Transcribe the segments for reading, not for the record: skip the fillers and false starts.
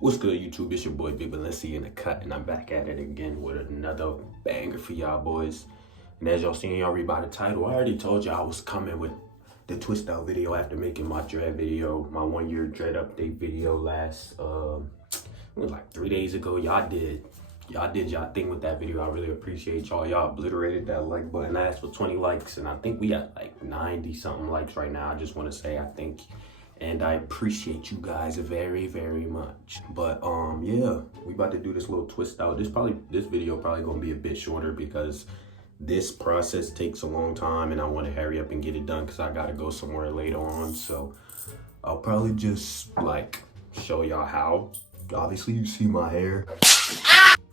What's good, YouTube? It's your boy Big Balenci in the cut, and I'm back at it again with another banger for y'all boys. And as y'all seen, y'all read by the title, I already told y'all I was coming with the twist out video after making my dread video, my 1 year dread update video last it was like 3 days ago. Y'all did y'all thing with that video. I really appreciate y'all. Y'all obliterated that like button. I asked for 20 likes, and I think we got like 90 something likes right now. I just want to say I think, and I appreciate you guys very, very much. But yeah, we about to do this little twist out. This video probably gonna be a bit shorter because this process takes a long time, and I want to hurry up and get it done because I gotta go somewhere later on. So I'll probably just like show y'all how. Obviously, you see my hair.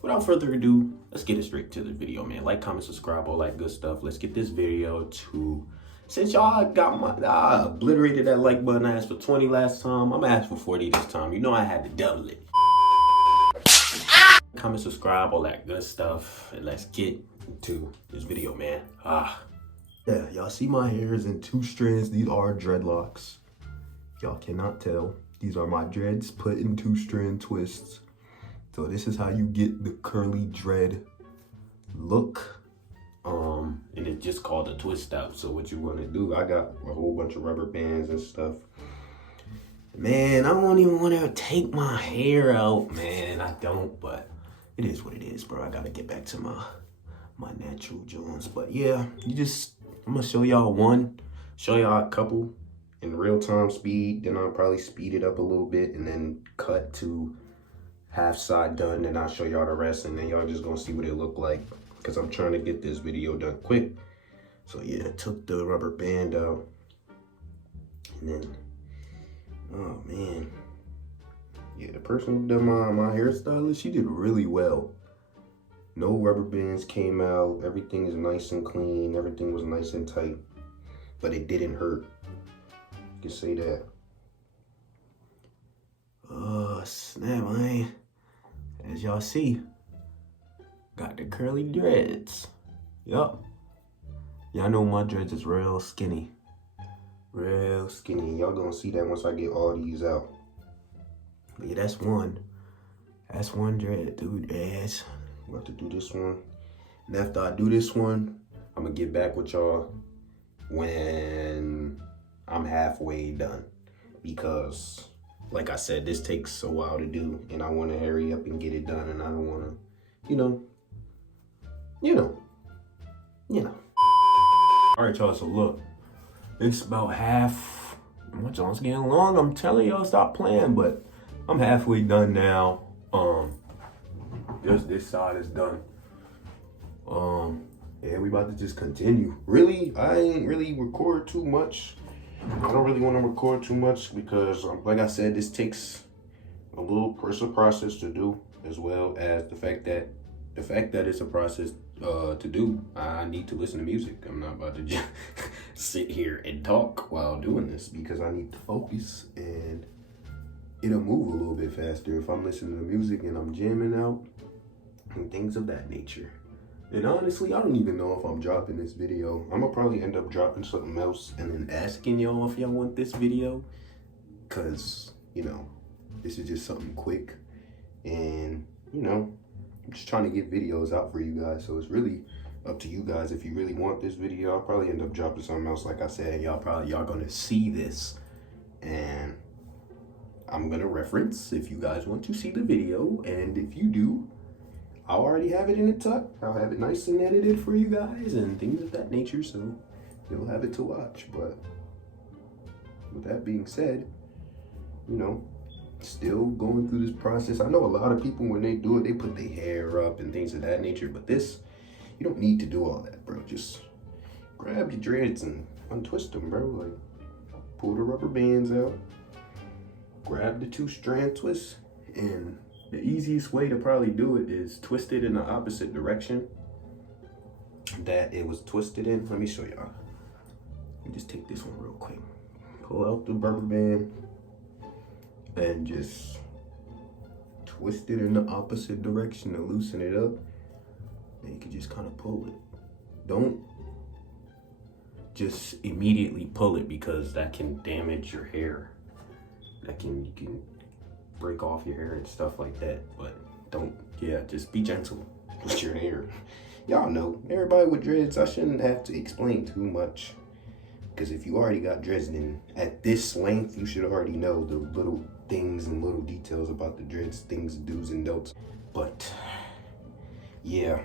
Without further ado, let's get it straight to the video, man. Like, comment, subscribe, all that good stuff. Let's get this video to, since y'all got I obliterated that like button. I asked for 20 last time. I'm gonna ask for 40 this time. You know I had to double it. Comment, subscribe, all that good stuff. And let's get into this video, man. Yeah, y'all see my hair is in 2 strands. These are dreadlocks. Y'all cannot tell. These are my dreads put in 2-strand twists. So this is how you get the curly dread look. And it's just called a twist out. So what you want to do, I got a whole bunch of rubber bands and stuff. Man, I don't even want to take my hair out, man. I don't, but it is what it is, bro. I got to get back to my natural Jones. But yeah, I'm going to show y'all a couple in real time speed. Then I'll probably speed it up a little bit and then cut to half side done, and I'll show y'all the rest, and then y'all just gonna see what it look like because I'm trying to get this video done quick. So yeah, I took the rubber band out, and then oh man, yeah, the person who did my hairstylist, she did really well. No rubber bands came out, everything is nice and clean, everything was nice and tight, but it didn't hurt. You can say that. Oh snap, man. As y'all see, got the curly dreads. Yup. Y'all know my dreads is real skinny. Real skinny. Y'all gonna see that once I get all these out. But yeah, that's one. That's one dread, dude. Dreads. I'm about to do this one. And after I do this one, I'm gonna get back with y'all when I'm halfway done. Because like I said, this takes a while to do, and I want to hurry up and get it done, and I don't want to, you know. All right, y'all, so look, it's about half, my John's getting long. I'm telling y'all, stop playing, but I'm halfway done now. Just this side is done. Yeah, we about to just continue. Really, I ain't really record too much. I don't really want to record too much because, like I said, this takes a little personal process to do, as well as the fact that it's a process to do. I need to listen to music. I'm not about to just sit here and talk while doing this because I need to focus, and it'll move a little bit faster if I'm listening to music and I'm jamming out and things of that nature. And honestly, I don't even know if I'm dropping this video. I'm gonna probably end up dropping something else and then asking y'all if y'all want this video. Cause, you know, this is just something quick. And, you know, I'm just trying to get videos out for you guys. So it's really up to you guys. If you really want this video, I'll probably end up dropping something else, like I said. And y'all gonna see this. And I'm gonna reference if you guys want to see the video. And if you do, I'll already have it in the tuck. I'll have it nice and edited for you guys and things of that nature, so you'll have it to watch. But with that being said, you know, still going through this process. I know a lot of people, when they do it, they put their hair up and things of that nature, but this, you don't need to do all that, bro. Just grab your dreads and untwist them, bro. Like, pull the rubber bands out, grab the 2-strand twist, and the easiest way to probably do it is twist it in the opposite direction that it was twisted in. Let me show y'all. Let me just take this one real quick. Pull out the rubber band and just twist it in the opposite direction to loosen it up. And you can just kind of pull it. Don't just immediately pull it because that can damage your hair. You can break off your hair and stuff like that. But don't, yeah, just be gentle with your hair. Y'all know, everybody with dreads, I shouldn't have to explain too much. Because if you already got dreads, then at this length, you should already know the little things and little details about the dreads, things, do's and don'ts. But yeah,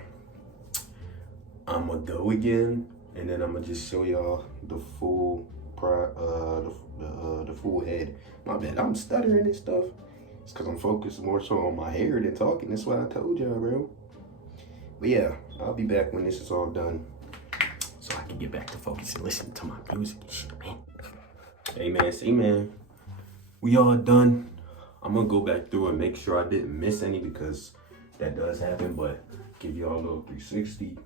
I'm gonna go again, and then I'm gonna just show y'all the full the full head. My bad, I'm stuttering and stuff. It's because I'm focused more so on my hair than talking. That's what I told y'all, bro. But yeah, I'll be back when this is all done, so I can get back to focus and listen to my music and shit, man. Hey man, see man, we all done. I'm gonna go back through and make sure I didn't miss any, because that does happen, but give y'all a little 360.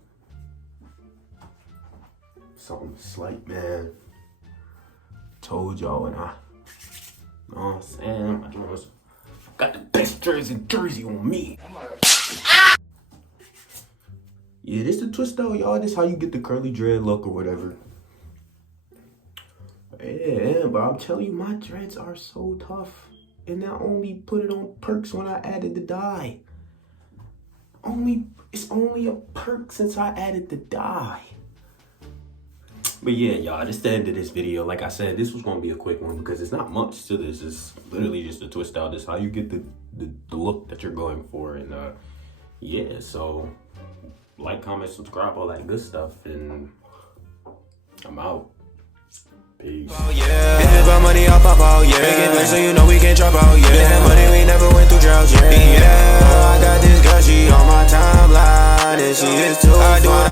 Something slight, man. Told y'all when I, you know what I'm saying? My drawers got the best dreads in Jersey on me. Yeah, this the twist though, y'all. This how you get the curly dread look or whatever. Yeah, but I'm telling you, my dreads are so tough. And I only put it on perks when I added the dye. It's only a perk since I added the dye. But yeah, y'all, this is the end of this video. Like I said, this was gonna be a quick one because it's not much to this. It's literally just a twist out. This is how you get the look that you're going for. And yeah, so like, comment, subscribe, all that good stuff, and I'm out. Peace. Oh yeah, it's about money, I'll pop out, yeah. Making plays so you know we can drop out, yeah. Getting money, we never went through droughts, yeah. I got this girl, she on my timeline, and she is too fine.